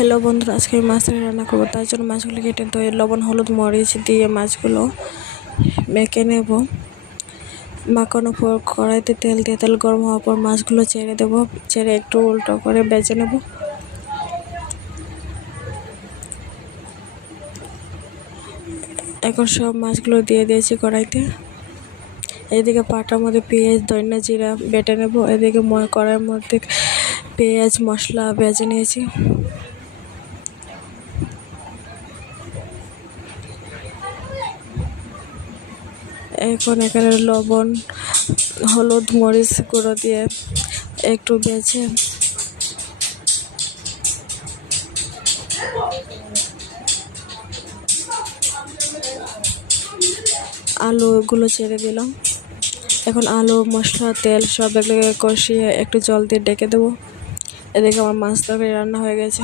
Hello বন্ধুরা, আজকে আমি মাছ রান্না করবো। তার জন্য মাছগুলো কেটে ধুয়ে লবণ হলুদ মরিচ দিয়ে মাছগুলো মেখে নেব। মাখানোর পর কড়াইতে তেল দিয়ে তেল গরম হওয়ার পর মাছগুলো ছেড়ে দেবো। ছেড়ে একটু উল্টো করে বেজে নেব। এখন সব মাছগুলো দিয়ে দিয়েছি কড়াইতে। এদিকে পাটার মধ্যে পেঁয়াজ ধনিয়া জিরা বেটে নেব। এদিকে কড়াইয়ের মধ্যে পেঁয়াজ মশলা ভেজে নিয়েছি। এখন এখানে লবণ হলুদ মরিচ গুঁড়ো দিয়ে একটু ভেজে আলুগুলো ছেড়ে দিলাম। এখন আলু মশলা তেল সব এগুলোকে কষিয়ে একটু জল দিয়ে ডেকে দেবো। এদিকে আমার মাছ তরকারি রান্না হয়ে গেছে।